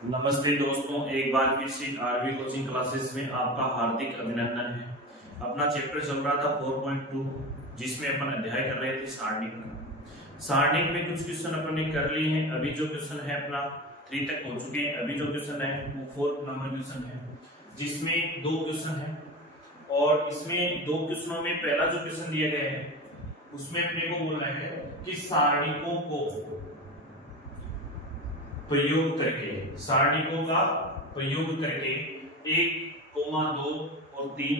नमस्ते दोस्तों, एक बार फिर से आरवी कोचिंग क्लासेस में आपका हार्दिक अभिनंदन है। अपना चैप्टर चल रहा था 4.2 जिसमें अपन अध्याय कर रहे थे सारणिक का। सारणिक में कुछ क्वेश्चन अपन ने कर लिए हैं। अभी जो क्वेश्चन है अपना 3 तक हो चुके हैं। अभी जो क्वेश्चन है वो 4 नंबर क्वेश्चन है जिसमें 2 क्वेश्चन है और इसमें 2 क्वेश्चनों में पहला जो क्वेश्चन दिया गया है उसमें अपने को बोलना है कि सारणिकों को प्रयोग करके, सारणिकों का प्रयोग करके 1, 2 और 3,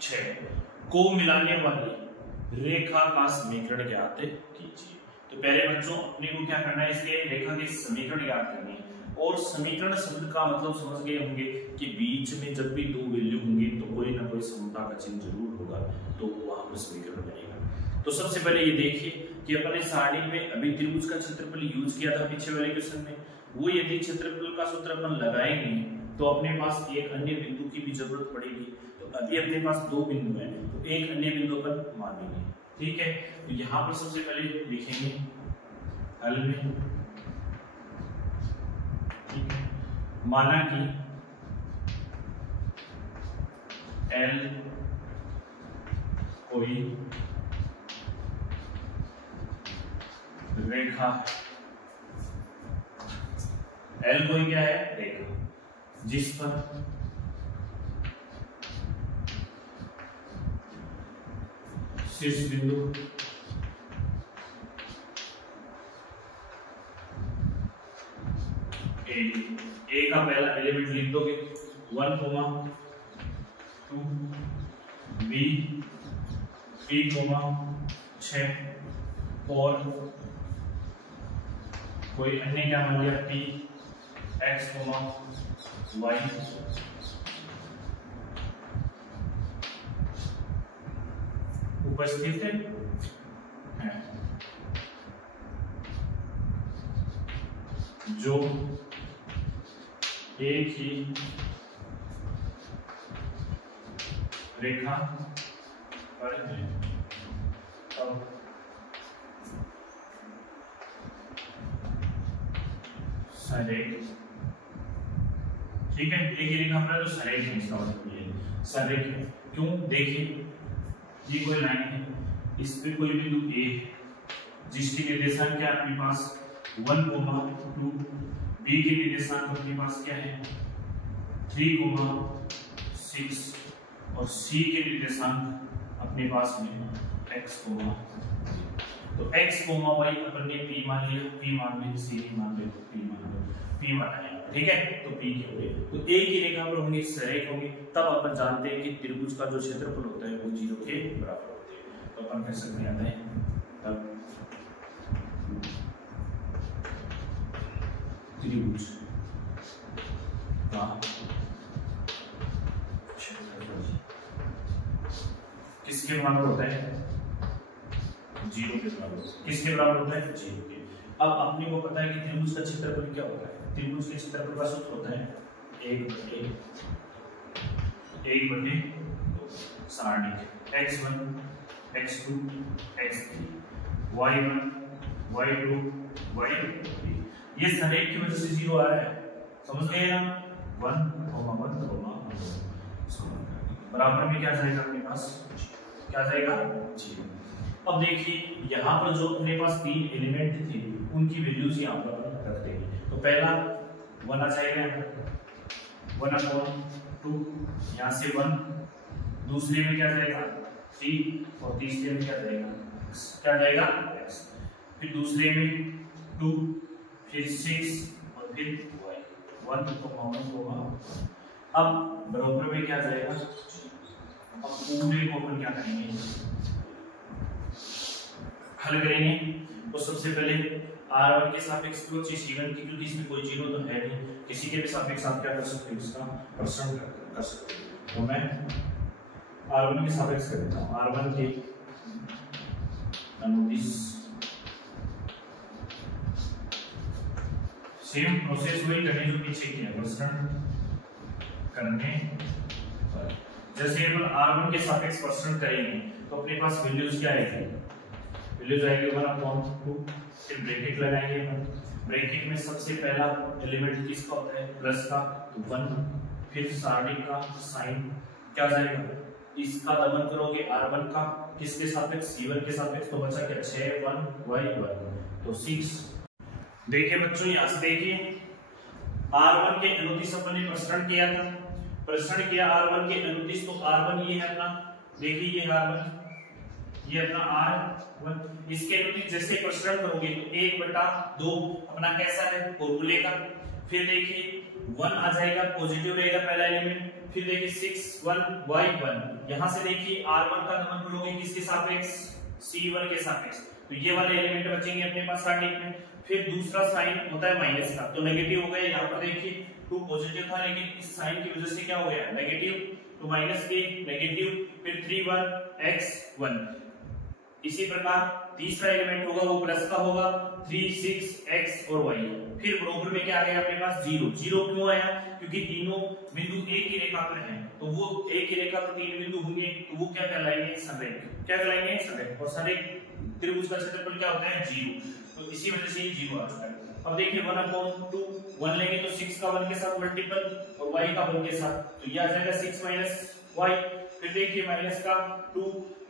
6 को मिलाने वाली रेखा का समीकरण ज्ञात कीजिए। तो पहले बच्चों अपने को क्या करना है, इसके रेखा के समीकरण ज्ञात करनी है। और समीकरण शब्द का मतलब समझ गए होंगे कि बीच में जब भी 2 वैल्यू होंगी तो कोई ना कोई समता का चिन्ह जरूर होगा, तो वहां पर समीकरण बनेगा। तो सबसे पहले ये देखिए कि अपने सारणी में अभी त्रिभुज का क्षेत्रफल यूज किया था पीछे वाले क्वेश्चन में। वो यदि क्षेत्रफल का सूत्र अपन लगाएंगे तो अपने पास एक अन्य बिंदु की भी जरूरत पड़ेगी। तो अभी अपने पास 2 बिंदु हैं, तो एक अन्य बिंदु अपन मानेंगे। ठीक है, तो यहाँ पर सबसे पहले लिखेंगे हल में, ठीक है, माना कि L कोई रेखा, L कोई क्या है, रेखा, जिस पर शीर्ष बिंदु ए का पहला एलिमेंट लिख दोगे 1, 2, B, 3, 6 और कोई अन्य क्या मान लिया P, X, Y उपस्थित है। जो एक ही रेखा पर है। अब संरेख, ठीक है, एक ही रेखा पर है तो संरेख है, इसका मतलब ये संरेख है। क्यों, देखिए ये कोई लाइन है, इस पे कोई बिंदु A है जिसके निर्देशांक क्या अपने पास 1, 2, B के निर्देशांक अपने पास क्या है 3, 6 और C के निर्देशांक अपने पास में X, तो X, Y अपन ने P मान लिया, P मान ले, C मान ले, P मान ले, ठीक है। तो P के हो गए, तो एक ही रेखा पर होंगे, संरेख होंगे, तब अपन जानते हैं कि त्रिभुज का जो क्षेत्रफल होता है वो 0 के बराबर होते हैं। तो अपन कह सकते हैं तब त्रिभुज का किसके बराबर होता है, 0 के बराबर। किसके बराबर होता है, 0 के। अब अपने को पता है कि त्रिभुज का क्षेत्रफल क्या होता है। त्रिभुज के क्षेत्रफल का सूत्र होता है 1/2 सारणिक x1, x2, x3, y1, y2, y3। ये संरेख की वजह से 0 आ रहा है, समझ गए ना। 1, 1 बराबर में क्या जाएगा अपने पास, क्या जाएगा 0। अब देखिए यहाँ पर जो अपने पास 3 एलिमेंट थे उनकी वैल्यूज यहाँ पर रख देंगे। तो पहला 1 आ जाएगा, 1/2, यहाँ से 1, दूसरे में क्या जाएगा 3 और तीसरे में क्या जाएगा x, क्या जाएगा x, फिर दूसरे में 2, फिर 6 और फिर y, 1, 1। अब बराबर में क्या जाएगा, अब पूरे को अपन क्या करेंगे, हल करेंगे। तो सबसे पहले r1 के सापेक्ष C1 की, क्योंकि इसमें कोई 0 तो है नहीं, किसी के भी सापेक्ष आप क्या कर सकते हैं, इसका प्रश्न कर सकते हैं। तो मैं r1 के सापेक्ष कर देता हूँ, r1 के अनुदिश सेम प्रोसेस वही करने जो पीछे किया, प्रश्न करने पर जैसे अपन r1 के सापेक्ष प्रश्न करेंगे तो अपने पास वैल्यूज क्या आएगी, वैल्यू जाएगी 1/2। फिर ब्रैकेट लगाएंगे अपन, ब्रैकेट में सबसे पहला एलिमेंट किसका होता है प्लस का, तो 1। फिर सारणी का साइन क्या जाएगा, इसका दमन करोगे r1 का किसके सापेक्ष, c1 के सापेक्ष, तो बचा क्या 6 1 y 1 तो 6। देखिए बच्चों यहाँ से देखिए r1 के अनुदिश अपन ने प्रसरण किया था, प्रसरण किया r1 के अनुदिश, तो r1 ये है अपना, देखिए ये r1 ये अपना r1, इसके अनुदिश जैसे प्रसरण करोगे तो 1/2 अपना कैसा है फॉर्मूले का। फिर देखिए 1 आ जाएगा, पॉजिटिव रहेगा पहला एलिमेंट। फिर देखिए 6 1 y 1, यहां से देखिए r1 का दमन करोगे किसके सापेक्ष, c1 के सापेक्ष, तो ये वाले एलिमेंट बचेंगे अपने पास सारणी में। फिर दूसरा साइन होता है माइनस का, तो नेगेटिव हो गया, यहाँ पर देखिए 2 पॉजिटिव था लेकिन इस साइन की वजह से क्या हो गया नेगेटिव, तो माइनस के नेगेटिव। फिर 3 1 x 1, इसी प्रकार तीसरा एलिमेंट होगा वो प्लस का होगा 3 6 x और y। फिर बराबर में क्या आ गया अपने पास 0। 0 क्यों आया, क्योंकि तीनों बिंदु एक ही रेखा पर हैं, तो वो एक ही रेखा पर 3 बिंदु होंगे, तो वो क्या कहलाएंगे संरेख, क्या कहलाएंगे संरेख। और संरेख त्रिभुज का क्षेत्रफल क्या होता है 0, तो इसी वजह से ये 0 आ चुका है। अब देखिए 1/2, 1 लेंगे तो 6 का 1 के साथ मल्टीपल और y का 1 के साथ, तो ये आ जाएगा 6 y। फिर देखिए माइनस का 2,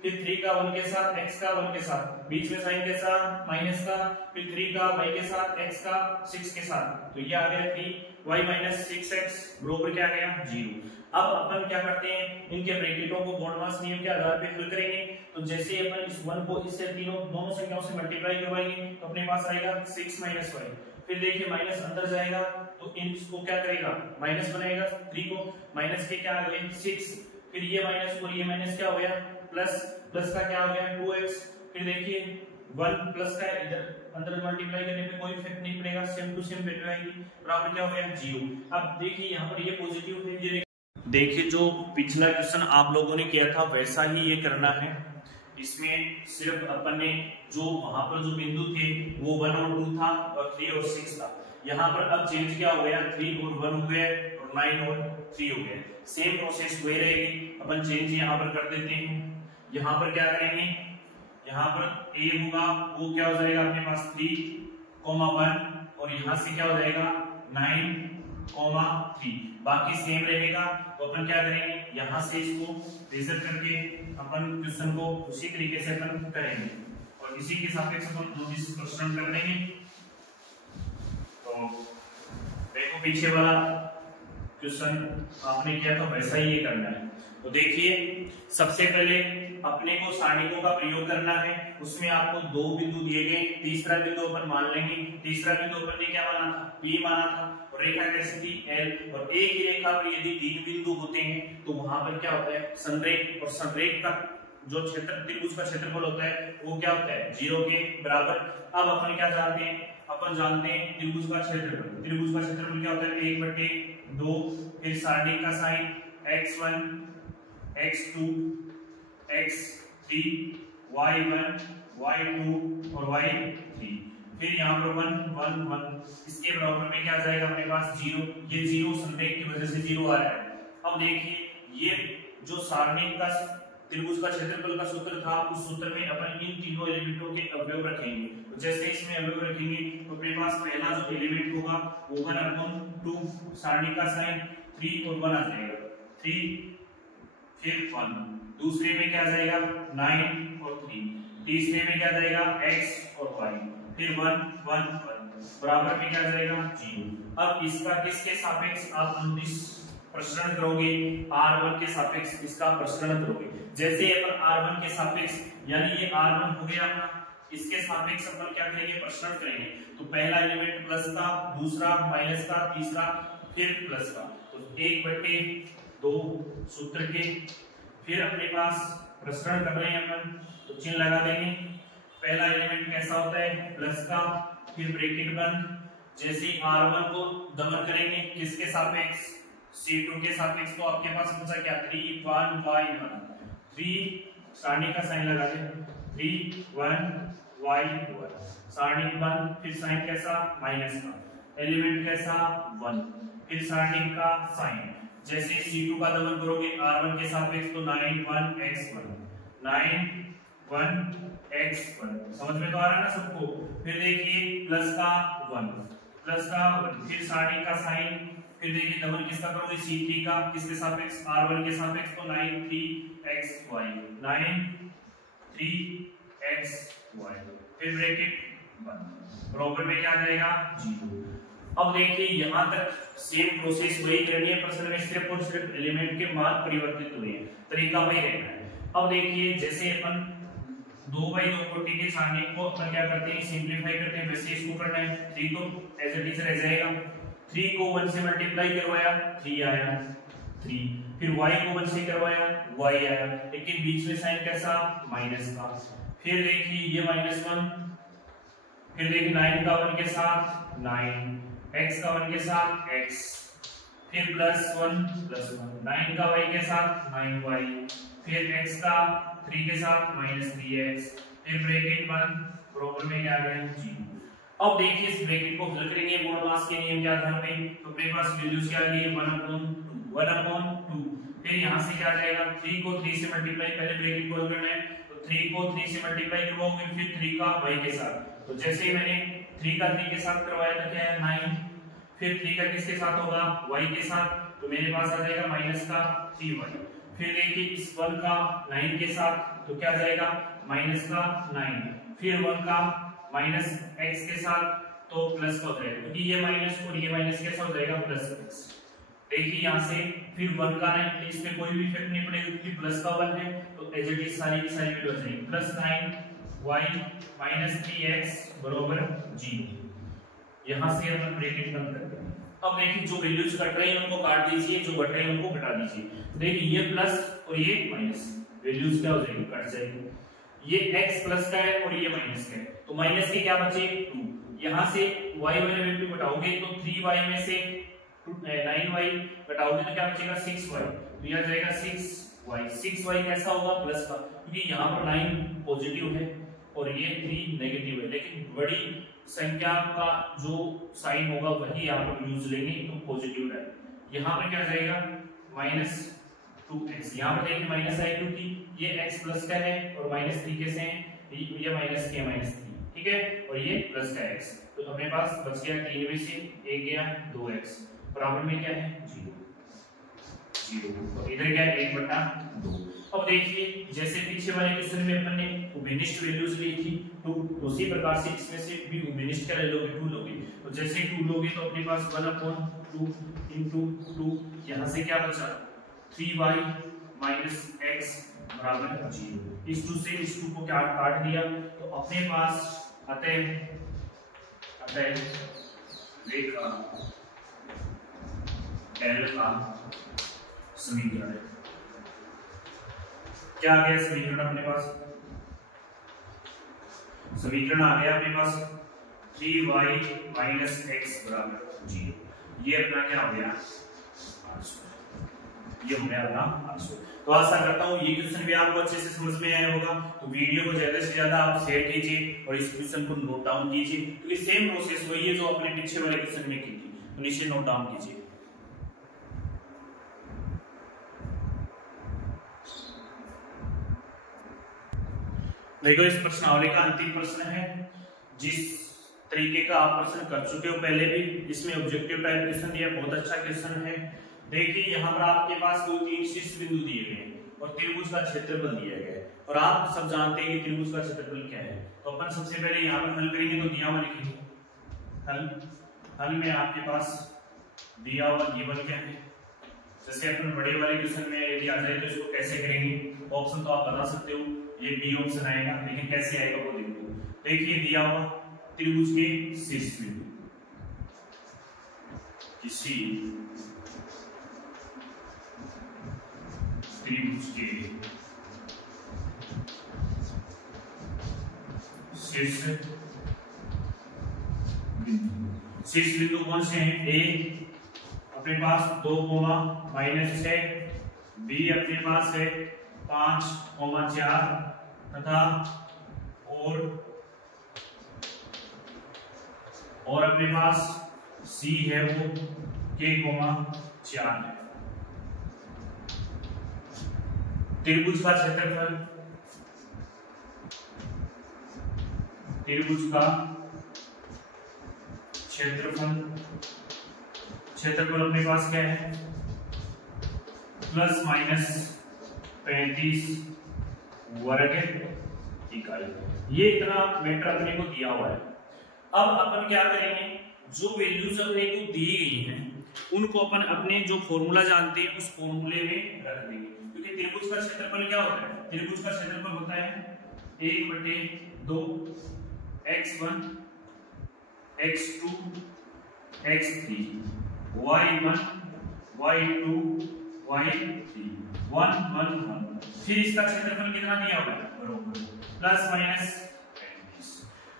फिर 3 का 1 के साथ, x का 1 के साथ, बीच में साइन कैसा माइनस का, फिर 3 का y के साथ, x का 6 के साथ, तो ये आ गया 3y 6x बराबर क्या आ गया 0। अब अपन क्या करते हैं, इनके ब्रैकेटों को बोर्डमास नियम के आधार पर फिल करेंगे। तो जैसे अपन इस 1 को इससे दोनों संख्याओं से मल्टीप्लाई करवाएंगे तो अपने पास आएगा 6 y। फिर देखिए माइनस अंदर जाएगा तो इसको क्या करेगा माइनस बनाएगा, 3 को माइनस के क्या आ गए 6, फिर ये माइनस और ये माइनस क्या हो गया प्लस, प्लस का क्या हो गया 2x। फिर देखिए 1 प्लस का इधर अंदर मल्टीप्लाई करने पे कोई इफेक्ट नहीं पड़ेगा, सेम टू सेम वैल्यू आएगी, बराबर क्या हो गया 0। अब देखिए यहाँ पर ये पॉजिटिव है, ये देखिए जो पिछला क्वेश्चन आप लोगों ने किया था वैसा ही ये करना है। इसमें सिर्फ अपन ने जो वहां पर जो बिंदु थे वो 1 और 2 था और 3 और 6 था, यहाँ पर अब चेंज क्या हो गया 3 और 1 हो गए और 9 और 3 हो गए। सेम प्रोसेस वही रहेगी, अपन चेंज यहाँ पर कर देते हैं। यहाँ पर क्या करेंगे, यहाँ पर a होगा वो क्या हो जाएगा अपने पास 3, 1 और यहाँ से क्या हो जाएगा 9, 3, बाकी सेम रहेगा। तो अपन क्या करेंगे यहाँ से इसको मेजर करके अपन क्वेश्चन को उसी तरीके से अपन करेंगे और इसी के सापेक्ष अपन प्रश्न कर लेंगे। तो देखो पीछे वाला क्वेश्चन आपने किया था वैसा ही ये करना है। तो देखिए सबसे पहले अपने को सारणिकों का प्रयोग करना है, उसमें आपको 2 बिंदु दिए गए, तीसरा बिंदु अपन मान लेंगे। तीसरा बिंदु अपन ने क्या माना था P माना था और रेखा कैसी थी L, और एक ही रेखा पर यदि 3 बिंदु होते हैं तो वहां पर क्या होता है संरेख, और संरेख का जो क्षेत्र त्रिभुज का क्षेत्रफल होता है वो क्या होता है 0 के बराबर। अब अपन क्या जानते हैं, अपन जानते हैं त्रिभुज का क्षेत्रफल, त्रिभुज का क्षेत्रफल क्या होता है 1/2, फिर सारणी का sign x1 x2 x3 y1 y2 और y3, फिर यहाँ पर 1 1 1, इसके बराबर में क्या जाएगा अपने पास 0, ये 0 संरेख की वजह से 0 आ रहा है। अब देखिए ये जो सारणी का त्रिभुज का क्षेत्रफल का सूत्र था उस सूत्र में अपन इन तीनों एलिमेंटों के अवयव रखेंगे। तो जैसे इसमें अवयव रखेंगे तो अपने पास पहला जो एलिमेंट होगा वो 1/2, सारणी का साइन 3 और 1 आ जाएगा 3, फिर 1, दूसरे में क्या जाएगा 9 और 3, तीसरे में क्या जाएगा x और y, फिर 1 1 1, बराबर में क्या जाएगा 0। अब इसका किसके सापेक्ष आप अनुदिश प्रसरण करोगे, r1 के सापेक्ष इसका प्रसरण करोगे। जैसे अपन r1 के सापेक्ष यानी ये r1 हो गया अपना, इसके सापेक्ष अपन क्या करेंगे प्रसरण करेंगे। तो पहला एलिमेंट प्लस का, दूसरा माइनस का, तीसरा फिर प्लस का, तो 1/2 सूत्र के, फिर अपने पास प्रसरण कर रहे हैं अपन तो चिन्ह लगा देंगे। पहला एलिमेंट कैसा होता है प्लस का, फिर ब्रैकेट बंद, जैसे r1 को दमन करेंगे किसके सापेक्ष c2 के सापेक्ष, तो आपके पास बचा क्या 3 1 y 1, 3 सारणी का साइन लगा दें 3 1 y 1, सारणी बंद, फिर साइन कैसा माइनस का, एलिमेंट कैसा 1, फिर सारणी का साइन, जैसे c2 का दमन करोगे r1 के सापेक्ष तो 9 1 x 1, 9 1x1 समझ में तो आ रहा है ना सबको। फिर देखिए प्लस का 1 फिर साइन का साइन, फिर देखिए डबल किसका करोगे c3 का, किसके सापेक्ष r1 के सापेक्ष, तो 9 3xy 9 3xy फिर ब्रैकेट बंद, बराबर में क्या आ जाएगा 0। अब देखिए यहां तक सेम प्रोसेस वही करनी है, प्रश्न में सिर्फ और सिर्फ एलिमेंट के मान परिवर्तित हुए हैं, तरीका वही रहना है। अब देखिए जैसे अपन 2/2 कोटि के सारणी को अपन क्या करते हैं सिंपलीफाई करते हैं, वैसे इसको करना है। 3 तो एज इट इज रह जाएगा, 3 को 1 से मल्टीप्लाई करवाया 3 आया 3, फिर y को 1 से करवाया y आया, लेकिन बीच में साइन कैसा माइनस का, फिर देखिए ये -1, फिर देखिए 9 का 1 के साथ 9, x का 1 के साथ x, फिर +1 9 का y के साथ 9y, फिर x का 3 के साथ -3x, फिर ब्रैकेट बंद, बराबर में क्या आ गया 0। अब देखिए इस ब्रैकेट को हल करेंगे मोनोमास के नियम के आधार पे, तो अपने पास वैल्यूज क्या आ गई 1/2, फिर यहां से क्या आ जाएगा 3 को 3 से मल्टीप्लाई, पहले ब्रैकेट को हल करना है, तो 3 को 3 से मल्टीप्लाई करवाओगे, फिर 3 का y के साथ, तो जैसे ही मैंने 3 का 3 के साथ करवाया तो क्या है 9, फिर 3 का किसके साथ होगा y के साथ, तो मेरे पास आ जाएगा माइनस का 3y, फिर देखिए इस 1 का 9 के साथ तो क्या आ जाएगा माइनस का 9, फिर 1 का माइनस x के साथ तो प्लस का हो जाएगा, क्योंकि ये माइनस और ये माइनस कैसा हो जाएगा प्लस x। देखिए यहां से फिर 1 का 9, इसमें कोई भी इफेक्ट नहीं पड़ेगा क्योंकि प्लस का 1 है, तो एज इट इज सारी की सारी वैल्यू हो जाएगी +9y -3x बराबर 0। यहां से हम ब्रैकेट बंद करते हैं। अब देखिए जो वैल्यूज कट रही हैं उनको काट दीजिए, जो घट रहे हैं उनको घटा दीजिए। देखिए ये प्लस और ये माइनस, वैल्यूज क्या हो जाएगी कट जाएगी, ये x प्लस का है और ये माइनस का है, तो माइनस के क्या बचे 2, यहां से y वाले वैल्यू घटाओगे तो 3y में से 9y घटाओगे तो क्या बचेगा 6y, तो यह आ जाएगा 6y कैसा होगा प्लस का, क्योंकि यहाँ पर 9 पॉजिटिव है और ये 3 नेगेटिव है, लेकिन बड़ी संख्या का जो साइन होगा वही यहाँ पर यूज लेंगे, तो पॉजिटिव है। यहाँ पर क्या जाएगा -2x, यहाँ पर देखिए माइनस है क्योंकि ये x प्लस का है और -3 कैसे हैं, ये माइनस के -3, ठीक है, और ये प्लस का x, तो अपने पास बच गया 3 में से 1 गया 2x, बराबर में क्या है 0, और इधर क्या है 1/2। अब देखिए जैसे पीछे वाले क्वेश्चन में अपन ने उभयनिष्ठ वैल्यूज ली थी, तो उसी प्रकार से इसमें से भी उभयनिष्ठ क्या ले लोगे 2 लोगे, तो जैसे 2 लोगे तो अपने पास 1/2 × 2, यहां से क्या बचा 3y - x बराबर 0। इस 2 से इस 2 को क्या काट दिया, तो अपने पास अतः रेखा L का समीकरण है। क्या आ गया समीकरण अपने पास, समीकरण आ गया अपने पास 3y - x बराबर 0। ये अपना क्या हो गया ये हो गया अपना आंसर। तो आशा करता हूँ ये क्वेश्चन भी आपको अच्छे से समझ में आया होगा, तो वीडियो को ज्यादा से ज्यादा आप शेयर कीजिए और इस क्वेश्चन को नोट डाउन कीजिए, क्योंकि सेम प्रोसेस वही है जो आपने पीछे वाले क्वेश्चन में की थी, तो नीचे नोट डाउन कीजिए। देखो इस प्रश्नावली का अंतिम प्रश्न है, जिस तरीके का आप प्रश्न कर चुके हो पहले भी, इसमें ऑब्जेक्टिव टाइप क्वेश्चन दिया, बहुत अच्छा क्वेश्चन है। देखिए यहाँ पर आपके पास कोई 3 शीर्ष बिंदु दिए गए हैं और त्रिभुज का क्षेत्रफल दिया गया है, और आप सब जानते हैं कि त्रिभुज का क्षेत्रफल क्या है, तो अपन सबसे पहले यहाँ पर हल करेंगे, तो दिया हुआ लिखेंगे हल में आपके पास दिया हुआ गिवन क्या है। जैसे अपन बड़े वाले क्वेश्चन में यदि आ जाए तो इसको कैसे करेंगे, ऑप्शन तो आप बता सकते हो, ये बी ऑप्शन आएगा, लेकिन कैसे आएगा वो देखो। देखिए दिया हुआ त्रिभुज के शीर्ष बिंदु, किसी त्रिभुज के शीर्ष बिंदु कौन से हैं, ए अपने पास 2, -6, बी अपने पास है 5, 4 तथा और अपने पास सी है वो k, 4 है। त्रिभुज का क्षेत्रफल त्रिभुज का क्षेत्रफल अपने पास क्या है प्लस माइनस 35 वर्ग इकाई। ये इतना मैटर अपने को दिया हुआ है। अब अपन क्या करेंगे, जो वैल्यूज अपने को दी गई हैं उनको अपन अपने जो फॉर्मूला जानते हैं उस फॉर्मूले में रख देंगे, क्योंकि त्रिभुज का क्षेत्रफल क्या होता है, त्रिभुज का क्षेत्रफल होता है 1/2 x1 x2 x3 y1 y2 y3 1 1 1। फिर इसका क्षेत्रफल कितना दिया हुआ है बराबर प्लस माइनस 35।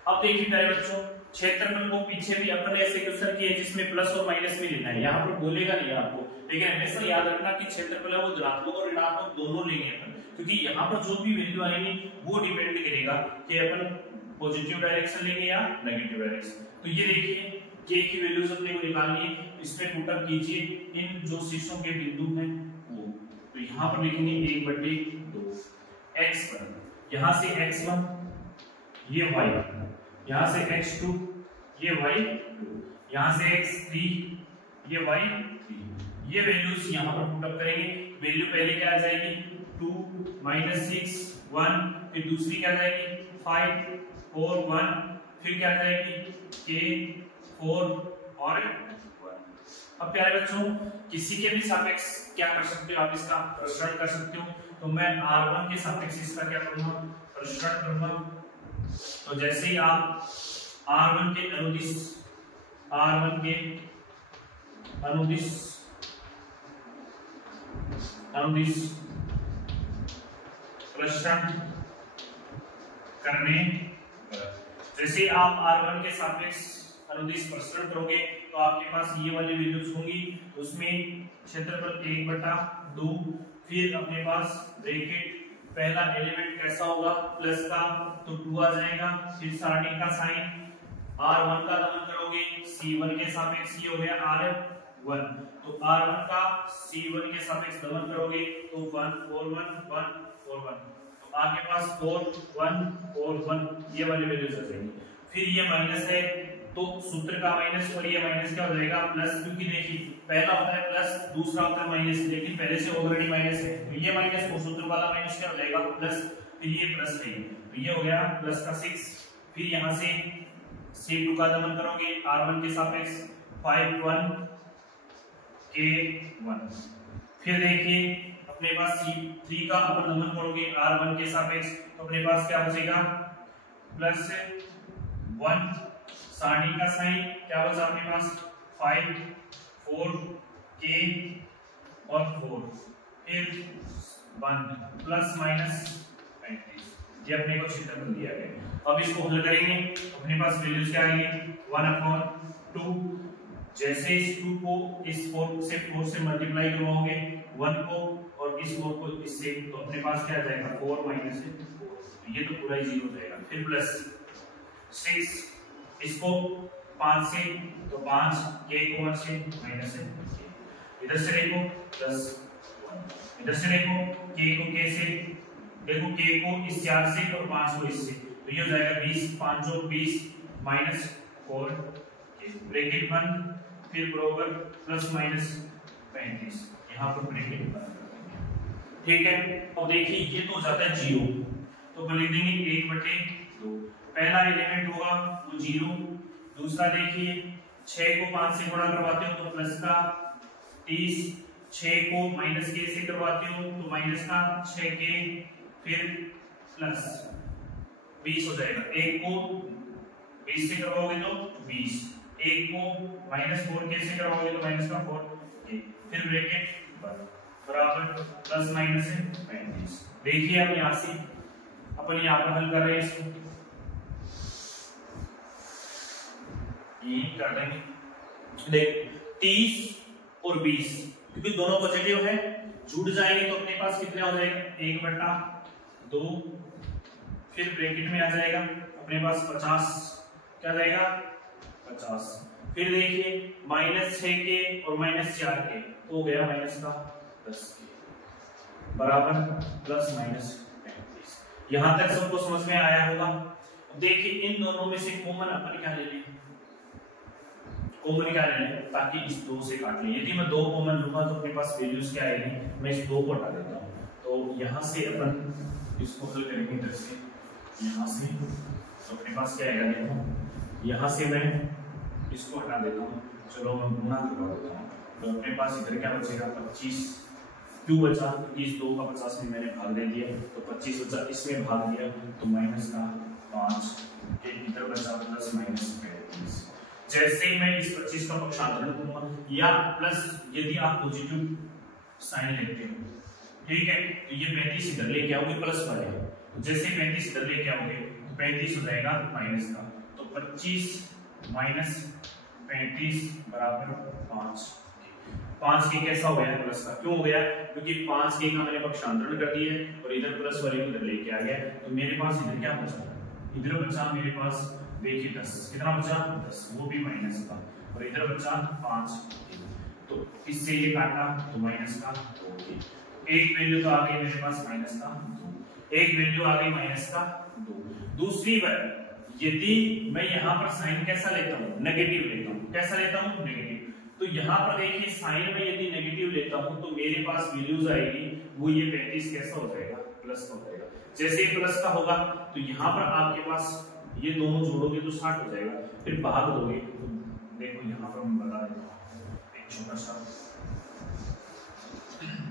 अब देखिए प्यारे बच्चों, क्षेत्रफल को पीछे भी अपन ऐसे क्वेश्चन किए जिसमें प्लस और माइनस में लेना है, यहाँ पर बोलेगा नहीं आपको, लेकिन हमेशा याद रखना कि क्षेत्रफल है वो धनात्मक और ऋणात्मक दोनों लेंगे अपन, क्योंकि यहाँ पर जो भी वैल्यू आएगी वो डिपेंड करेगा कि अपन पॉजिटिव डायरेक्शन लेंगे या नेगेटिव डायरेक्शन। तो ये देखिए के की वैल्यूज अपने को निकालनी है, इसमें पुटअप कीजिए इन जो शीर्षों के बिंदु हैं वो। तो यहाँ पर लिखेंगे 1/2 x1, यहाँ से x1 ये y, यहाँ से x2 ये y2, यहाँ से x3 ये y3। ये वैल्यूज यहाँ पर पुटअप करेंगे। वैल्यू पहले क्या आ जाएगी 2 -6 1, फिर दूसरी क्या आ जाएगी 5 4 1, फिर क्या आ जाएगी k 4 और 1। अब प्यारे बच्चों, किसी के भी सापेक्ष क्या कर सकते हो आप, इसका प्रसरण कर सकते हो। तो मैं r1 के सापेक्ष इसका क्या करूंगा, प्रसरण करूंगा। तो जैसे ही आप r1 के अनुदिश प्रसरण करने, जैसे आप r1 के सापेक्ष अनुदिश प्रसरण करोगे तो आपके पास ये वाली वैल्यूज होंगी, उसमें क्षेत्रफल 1/2, फिर अपने पास ब्रैकेट, पहला एलिमेंट कैसा होगा प्लस का तो 2 आ जाएगा, फिर सारणी का साइन, r1 का दमन करोगे c1 के सापेक्ष ये हो गया r1, तो r1 का c1 के सापेक्ष दमन करोगे तो 1 4 1 1 4 1, तो आपके पास 4 1 4 1 ये वाली वैल्यूज आ जाएंगी। फिर ये माइनस है तो सूत्र का माइनस और ये माइनस क्या हो जाएगा प्लस, क्योंकि देखिए पहला होता है प्लस दूसरा होता है माइनस, लेकिन पहले से ऑलरेडी माइनस है तो ये माइनस और सूत्र वाला माइनस क्या हो जाएगा प्लस, फिर ये प्लस है तो ये हो गया प्लस का 6। फिर यहाँ से c2 का दमन करोगे r1 के सापेक्ष 5 1 k 1, फिर देखिए अपने पास c3 का अपन दमन करोगे r1 के सापेक्ष तो अपने पास क्या बचेगा प्लस 1, सारणी का साइन क्या बचा अपने पास 5 4 k और 4, फिर 1 प्लस माइनस 35। ये अपने को क्षेत्रफल दिया गया। अब इसको हल करेंगे, अपने पास वैल्यूज क्या आएंगे 1/2, जैसे इस 2 को इस 4 से मल्टीप्लाई करवाओगे 1 को और इस 4 को इससे, तो अपने पास क्या आ जाएगा 4 - 4, ये तो पूरा ही 0 हो जाएगा। फिर प्लस 6, इसको 5 से तो 5 k को 1 से माइनस है, इधर से देखो प्लस 1, इधर से देखो k को k से, देखो k को इस 4 से और 5 को इससे, तो ये हो जाएगा 20 5 20 माइनस 4 ब्रैकेट 1, फिर बराबर प्लस माइनस 35, यहाँ पर ब्रैकेट बंद कर देंगे। ठीक है, अब देखिए ये तो हो जाता है 0, तो लिख देंगे 1/2, पहला एलिमेंट होगा वो 0, दूसरा देखिए 6 को 5 से गुणा करवाते हो तो प्लस का 30, 6 को माइनस k से करवाते हो तो माइनस का 6k, फिर प्लस 20 हो जाएगा। 1 को 20 से करवाओगे तो 20, 1 को -4k से करवाओगे तो माइनस का 4k, फिर ब्रैकेट बराबर प्लस माइनस है 35। देखिए अब यहाँ से अपन यहाँ पर हल कर रहे हैं इसको, ये कर देंगे। देख 30 और 20 क्योंकि दोनों पॉजिटिव है जुड़ जाएंगे तो अपने पास कितने हो जाएगा 1/2, फिर ब्रैकेट में आ जाएगा अपने पास 50, क्या जाएगा 50, फिर देखिए -6k और -4k तो हो गया माइनस का 10k बराबर प्लस माइनस 35। यहां तक सबको समझ में आया होगा। देखिए इन दोनों में से कॉमन अपन क्या ले लें, कॉमन क्या ले लें ताकि इस 2 से काट लें। यदि मैं 2 कॉमन लूंगा तो अपने पास वैल्यूज क्या आएगी, मैं इस 2 को हटा देता हूं। तो यहां से अपन इसको हल करेंगे इधर से, यहां से तो अपने पास क्या आएगा, देखो यहां से मैं इसको हटा देता हूं, चलो मैं गुणा करवा देता हूं। तो अपने पास इधर क्या बचेगा 25, क्यों बचा, इस 2 का 50 में मैंने भाग दे दिया तो 25 बचा, इसमें भाग दिया तो माइनस का 5 के इधर बचा प्लस माइनस 35। जैसे ही मैं इस 25 का पक्षांतरण करूंगा या प्लस यदि आप पॉजिटिव साइन लेते हो, ठीक है, तो ये 35 इधर लेके आओगे प्लस वाले, तो जैसे 35 इधर लेके आओगे तो 35 हो जाएगा माइनस का, तो 25 माइनस 35 बराबर 5 के कैसा हो गया प्लस का, क्यों हो गया, क्योंकि 5 के का मैंने पक्षांतरण कर दिया है और इधर प्लस वाले को इधर लेके आ गया, तो मेरे पास इधर क्या बचा, इधर बचा मेरे पास देखिए 10, कितना बचा 10, वो भी माइनस का, और इधर बचा 5, तो इससे ये काटा तो माइनस का 2, एक वैल्यू तो आ गई मेरे पास माइनस का 2, एक वैल्यू आ गई माइनस का 2। दूसरी बार यदि मैं यहाँ पर साइन कैसा लेता हूँ, नेगेटिव लेता हूँ, कैसा लेता हूँ नेगेटिव, तो यहाँ पर देखिए साइन में यदि नेगेटिव लेता हूँ तो मेरे पास वैल्यूज आएगी वो ये 35 कैसा हो जाएगा प्लस का हो जाएगा। जैसे ही प्लस का होगा तो यहाँ पर आपके पास ये दोनों जोड़ोगे तो 60 हो जाएगा, फिर भाग दोगे तो देखो यहाँ पर मैं बता देता हूँ एक छोटा सा,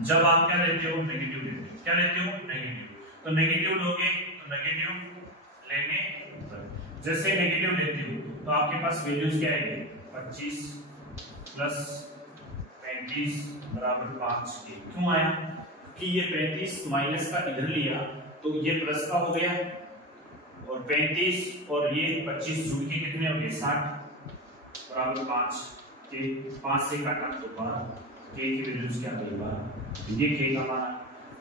जब आप क्या लेते हो नेगेटिव लेते हो, क्या लेते हो नेगेटिव, तो नेगेटिव लोगे तो नेगेटिव लेने, जैसे नेगेटिव लेते हो तो आपके पास वैल्यूज क्या आएगी 25 प्लस 35 बराबर 5 के, क्यों आया कि ये 35 माइनस का इधर लिया तो ये प्लस का हो गया और 35 और ये 25 जुड़ के कितने हो गए 60 बराबर 5 के, 5 से काटा तो 12 के की वैल्यूज क्या गई 12, ये के का माना,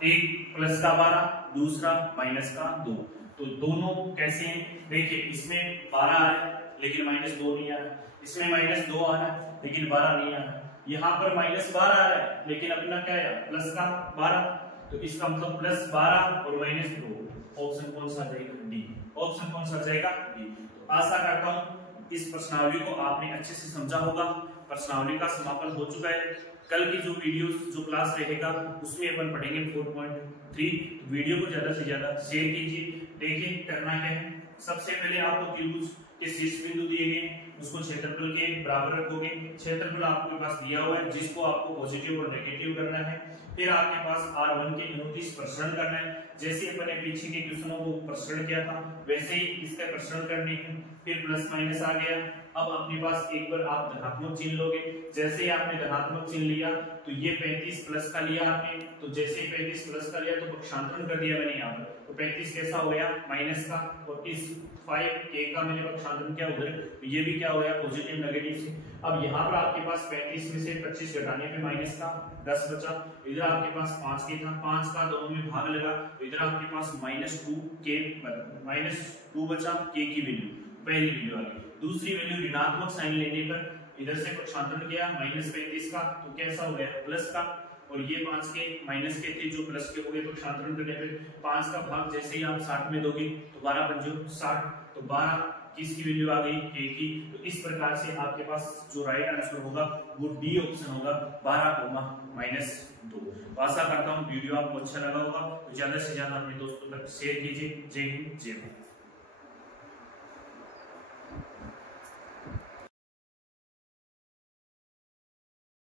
एक प्लस का 12 दूसरा माइनस का 2, तो दोनों कैसे हैं, देखिए इसमें 12 आ रहा है लेकिन माइनस 2 नहीं आ रहा, इसमें माइनस 2 आ रहा है लेकिन 12 नहीं आ रहा, यहाँ पर माइनस 12 आ रहा है लेकिन अपना क्या है प्लस का 12, तो इसका मतलब प्लस 12 और माइनस 2, ऑप्शन कौन सा आ जाएगा डी, ऑप्शन कौन सा आ जाएगा डी। तो आशा करता हूँ इस प्रश्नावली को आपने अच्छे से समझा होगा। प्रश्नावली का समापन हो चुका है, कल की जो वीडियो जो क्लास रहेगा उसमें अपन पढ़ेंगे 4.3। वीडियो को ज्यादा से ज्यादा शेयर कीजिए। देखिए करना क्या है, सबसे पहले आपको त्रिभुज के शीर्ष बिंदु दिए गए उसको क्षेत्रफल के बराबर रखोगे, क्षेत्रफल आपके पास दिया हुआ है जिसको आपको पॉजिटिव और नेगेटिव करना है, फिर आपके पास R1 के अनुदिश प्रसरण करना है, जैसे अपन ने पीछे के क्वेश्चनों को प्रसरण किया था वैसे ही इसका प्रसरण करने है, फिर प्लस माइनस आ गया। अब अपने पास एक बार आप धनात्मक चिन्ह लोगे, जैसे ही आपने धनात्मक चिन्ह लिया तो ये 35 प्लस का लिया आपने, तो जैसे ही 35 प्लस का लिया तो पक्षांतरण कर दिया मैंने यहाँ पर, तो 35 कैसा हो गया माइनस का, और इस 5k का मैंने पक्षांतरण किया उधर, तो ये भी क्या हो गया पॉजिटिव नेगेटिव से। अब यहाँ पर आपके पास 35 में से 25 घटाने पे माइनस का 10 बचा, इधर आपके पास 5 के था, 5 का दोनों में भाग लगा तो इधर आपके पास -2 बचा, k की वैल्यू पहली वैल्यू आ गई। दूसरी वैल्यू ऋणात्मक साइन लेने पर इधर से पक्षांतरण किया -35 का तो कैसा हो गया प्लस का, और ये 5 के माइनस के थे जो प्लस के हो गए पक्षांतरण करने पे 5 का भाग जैसे ही आप 60 में दोगे तो 12 बन जाओ 60, तो 12 किसकी वैल्यू आ गई k की। तो इस प्रकार से आपके पास जो राइट आंसर होगा वो डी ऑप्शन होगा 12, -2। आशा करता हूँ वीडियो आपको अच्छा लगा होगा, तो ज्यादा से ज्यादा अपने दोस्तों तक शेयर कीजिए। जय हिंद जय भारत।